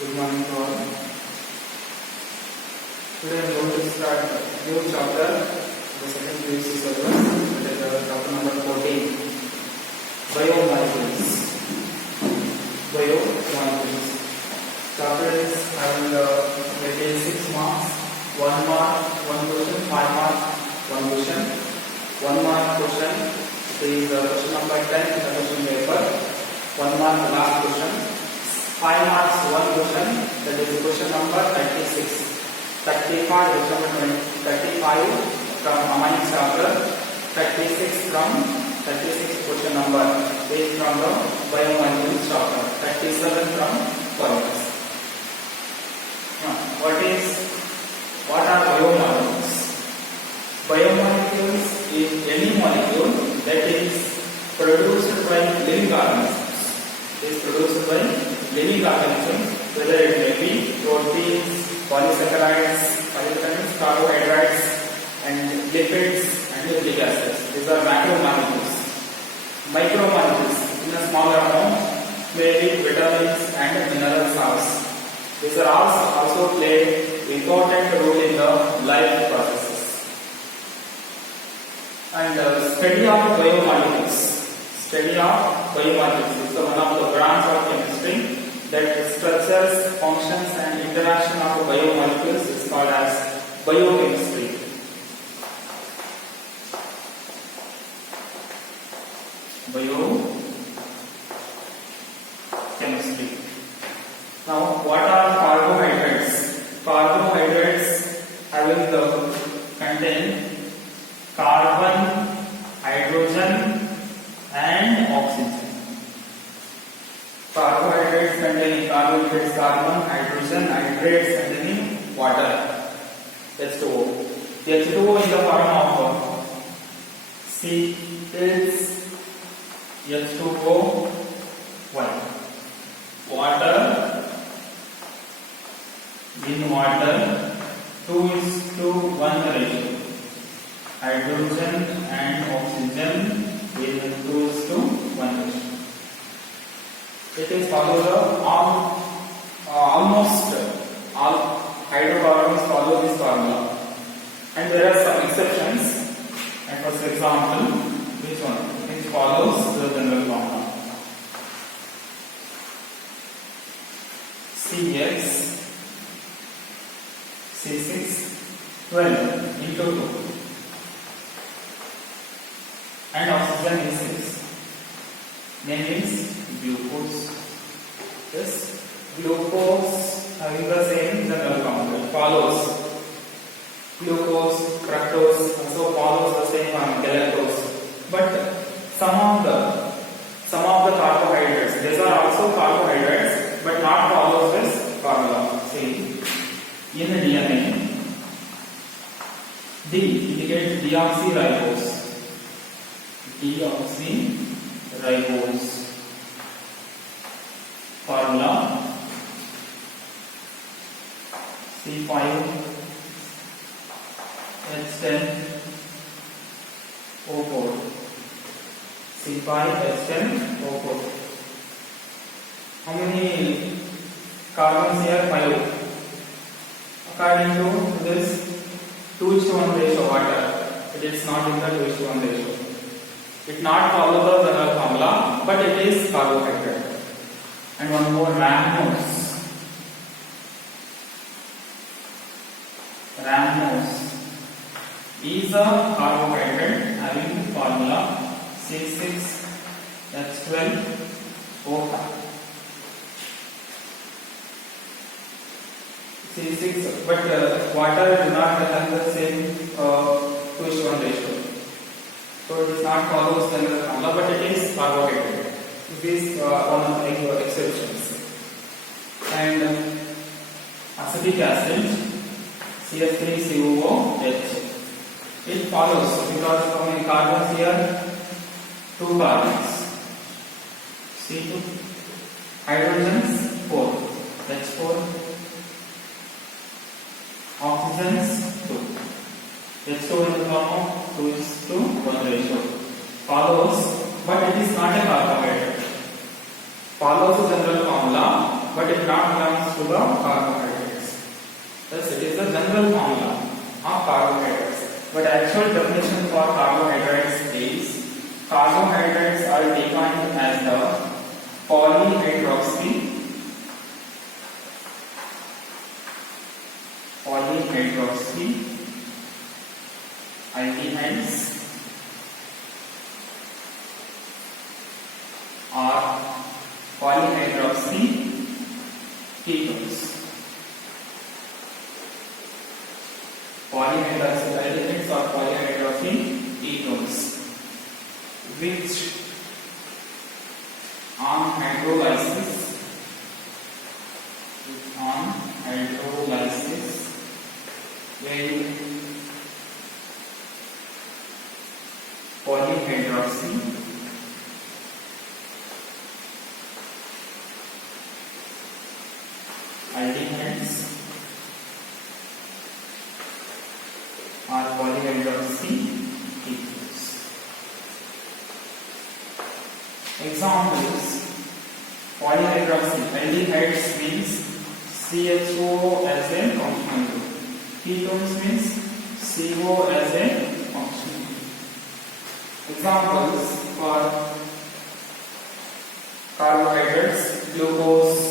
Good morning to all. Today I am going to start a new chapter, the second PUC syllabus, that is chapter number 14, Biomolecules. Biomolecules. Chapter is having weightage 6 marks, 1 mark, 1 question, 5 mark, 1 question, 1 mark question. Is question number 10 in the question paper. 1 mark last question. 5 marks 1 question, that is question number 36. 35 question number 35 from amino chapter, 36 from 36 question number is from the biomolecules chapter, 37 from polymers. Now, what are biomolecules? Biomolecules is any molecule that is produced by living organisms. Is produced by living organisms, whether it may be proteins, polysaccharides, carbohydrates, and lipids and nucleic acids. These are macromolecules. Micromolecules in a smaller amount may be vitamins and mineral salts. These are also play important role in the life processes. And study of biomolecules. Study of biomolecules is one of the branch of chemistry that structures, functions and interaction of biomolecules is called as biochemistry. Biochemistry. Now, what are carbohydrates? Carbohydrates having contain carbon, hydrogen and oxygen. Carbohydrates containing carbohydrates, carbon, hydrogen, hydrates containing water. H2O. H2O in the form of C is H2O 1. Water in water 2:1 ratio. Hydrogen and oxygen in 2:1 ratio. It is follow the almost all hydrocarbons follow this formula, and there are some exceptions. And for example, which one? Which follows the general formula. CX C612 into 2, and oxygen is 6. Name is glucose. Yes, glucose having the same general formula. It follows glucose, fructose also follows the same formula, galactose. But some of the carbohydrates, these are also carbohydrates, but not follows this formula. See, in DNA, D indicates deoxyribose. Deoxyribose. Formula C5 H10 O4. C5 H10 O4. How many carbons here? 5. According to this 2:1 ratio water, it is not in the 2:1 ratio. It not follow the general formula, but it is carbohydrate. And one more, rhamnose. Rhamnose is a carbohydrate having formula C6H12O5. C6, but water do not have the same 2:1 ratio. So it is not follows general formula, but it is carbohydrate. This is one of the exceptions. And acetic acid CH3COOH. It follows because how many carbons here? 2 carbons. C2. Hydrogens 4. H4. Oxygens 2. H2 in the form of 2:1 ratio. Follows, but it is not a carbohydrate. Follows the general formula, but it not belongs to the carbohydrates. Thus it is the general formula of carbohydrates. But actual definition for carbohydrates is carbohydrates are defined as the polyhydroxy aldehydes or polyhydroxy ketones. Polyhydroxy aldehydes or polyhydroxy ketones, which on hydrolysis will polyhydroxy aldehydes or polyhydroxy ketones. Examples: polyhydroxy aldehydes means CHO as a functional group. Ketones means CO as a functional group. Examples for carbohydrates: glucose,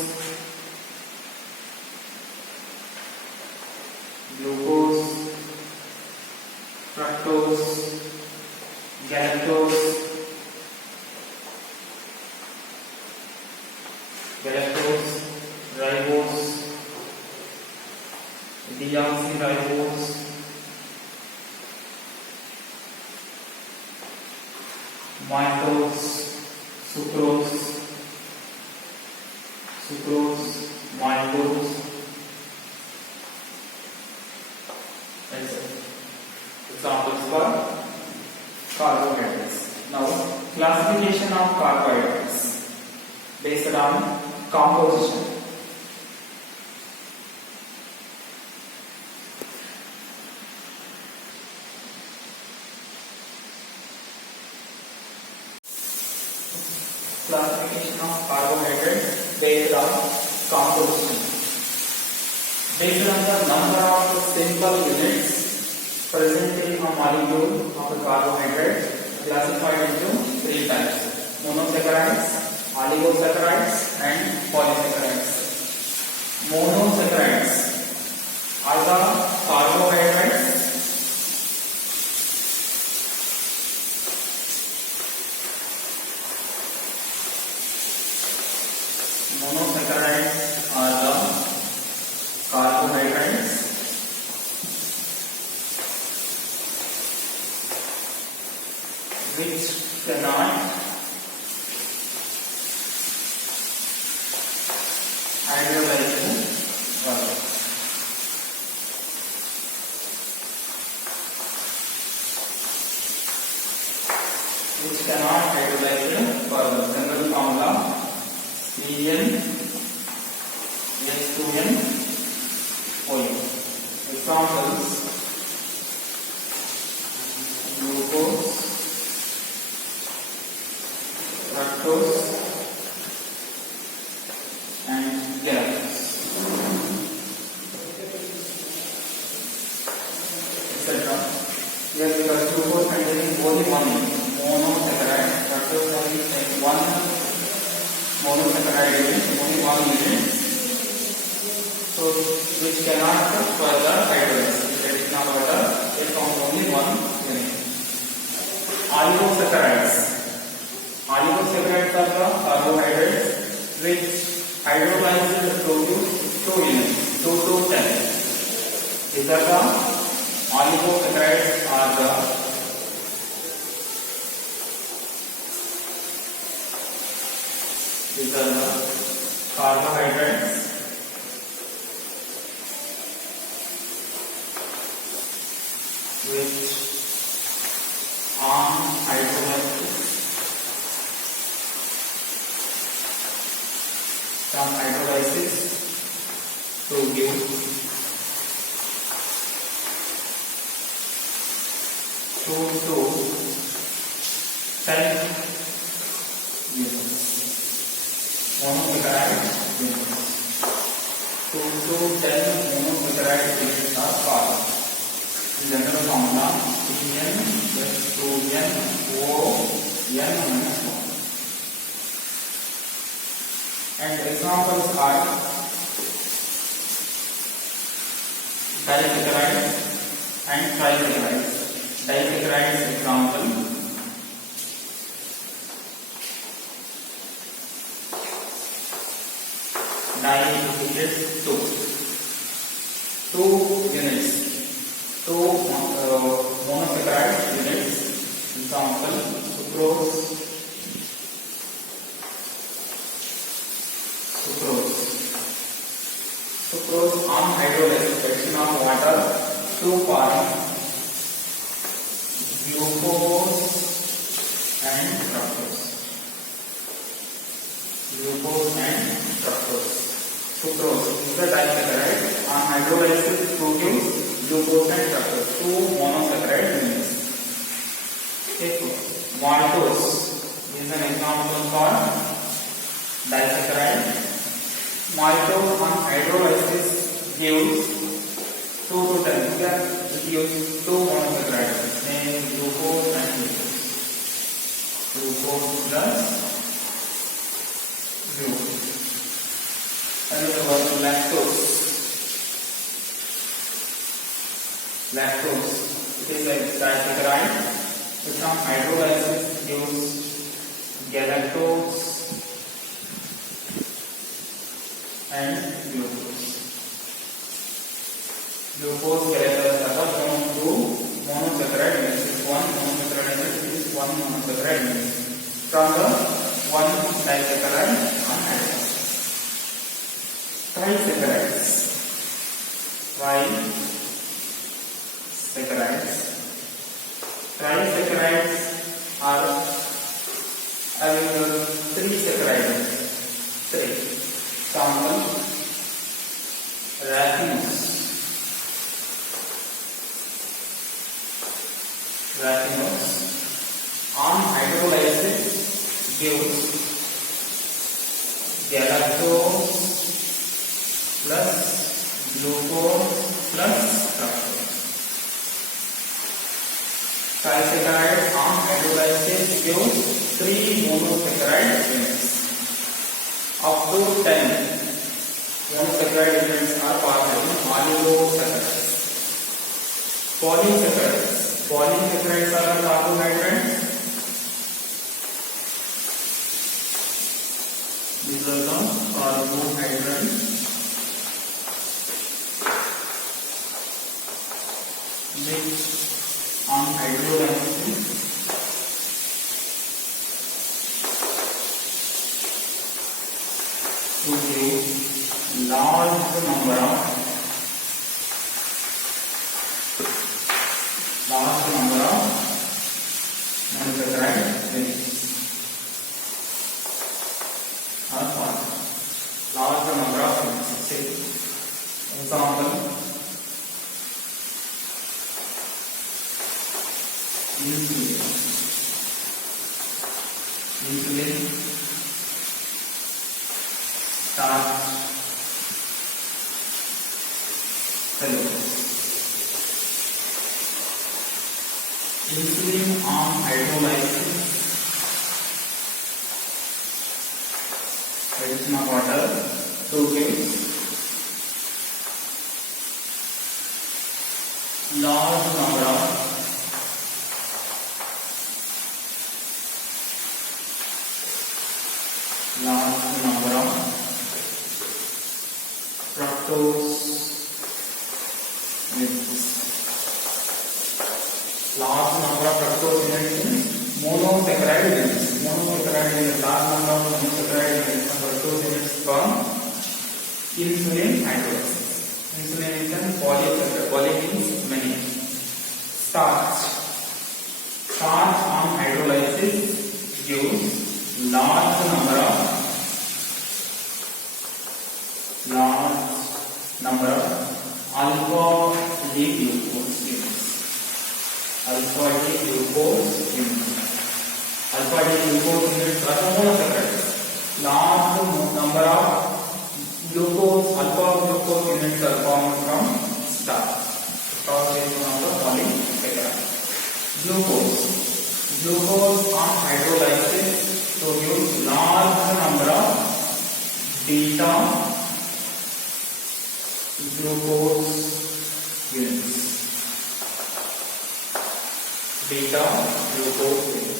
fructose, galactose, ribose, deoxyribose, maltose, sucrose, maltose, etc. Examples for carbohydrates. Now, classification of carbohydrates based on composition. Classification of carbohydrates based on composition. Based on the number of simple units present in a molecule of a carbohydrate, classified into three types: monosaccharides, oligosaccharides, and polysaccharides. Monosaccharides are the carbohydrates which cannot hydrolyze to water. Which cannot hydrolyze to water. General formula: CnH2n OH. Examples: glucose, fructose, and galactose, etc. Here we have glucose containing only one monosaccharide, fructose having one monosaccharide unit, only one unit, so which cannot further hydrolyze. If it is not water, it forms only one unit. Oligosaccharides. Oligosaccharides are the carbohydrates which hydrolyze to produce two units, 2 to 10. These are the oligosaccharides are the carbohydrates which on hydrolysis from hydrolysis to give 2 to 10 units monosaccharide units. 2 to 10 monosaccharide units are formed. In general formula, Cn plus 2n O n minus 1. And examples are disaccharide and trisaccharide. Disaccharide example: di is 2 units, 2 monosaccharide units. Example: sucrose, on hydrolysis, addition of water to form glucose and fructose. Sucrose is a disaccharide. On hydrolysis, produce glucose and fructose, 2 monosaccharide units. Maltose is an example for disaccharide. Maltose on hydrolysis gives 2 to 10. Here it gives 2 monosaccharides, namely glucose and glucose plus glucose. And the word lactose. It is a disaccharide. Which on hydrolysis gives galactose and glucose. Galactose are shown to monosaccharide units. This one monosaccharide unit, this one monosaccharide unit. From the one disaccharide on hydrolysis. Trisaccharides are having 3 saccharides. Example: raffinose. On hydrolysis gives galactose plus glucose plus fructose. Trisaccharide on hydrolysis gives 3 monosaccharide units. Up to 10 monosaccharide units are formed in oligosaccharides. Polysaccharides are carbohydrates. These are the carbohydrates. Which on hydrolysis to give large number of monosaccharide units are formed. Large number of units. Example: insulin, starch, cellulose. Insulin on hydrolysis, addition of water to give large number of fructose units. Large number of fructose units means monosaccharide units. Large number of monosaccharide units and fructose units from insulin hydrolysis. Insulin is an polysaccharide. Poly means many. Starch on hydrolysis gives large number of alpha D glucose units. Alpha D glucose units are monosaccharides. Large number of alpha glucose 4 units are formed from starch. Starch is one of the polysaccharide. Glucose. Glucose on hydrolysis produce large number of beta glucose units. Beta glucose units.